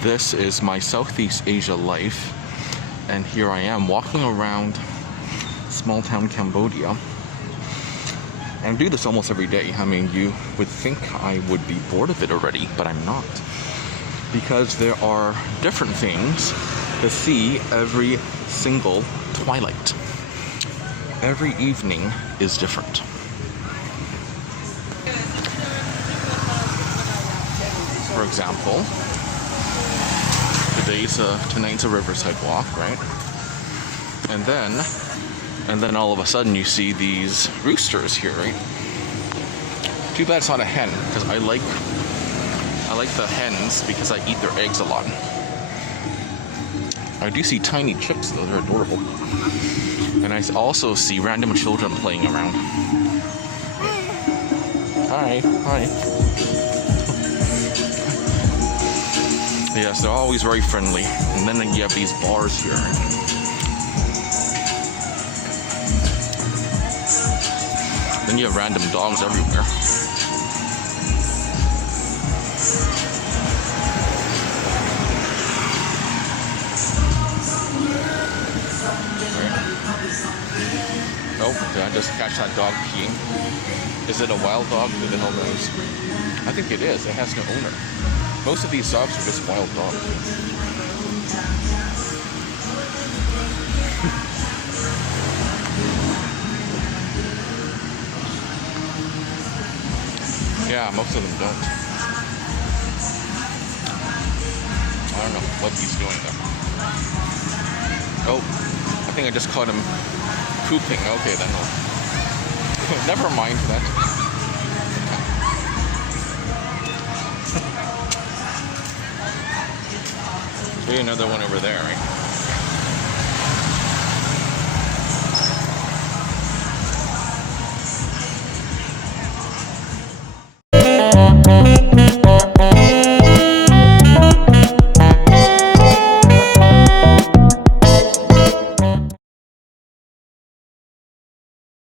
This is my Southeast Asia life, and here I am walking around small town Cambodia. And I do this almost every day. I mean, you would think I would be bored of it already, but I'm not. Because there are different things to see every single twilight. Every evening is different. For example, tonight's a riverside walk, right? And then all of a sudden you see these roosters here, right? Too bad it's not a hen, because I like the hens because I eat their eggs a lot. I do see tiny chicks though, they're adorable. And I also see random children playing around. Hi. Yes, they're always very friendly. And then you have these bars here. Then you have random dogs everywhere. Oh, did I just catch that dog peeing? Is it a wild dog? Who the hell knows? I think it is. It has no owner. Most of these dogs are just wild dogs. Yeah, most of them don't. I don't know what he's doing though. Oh, I think I just caught him pooping. Okay, then no. Never mind that. There's another one over there, right?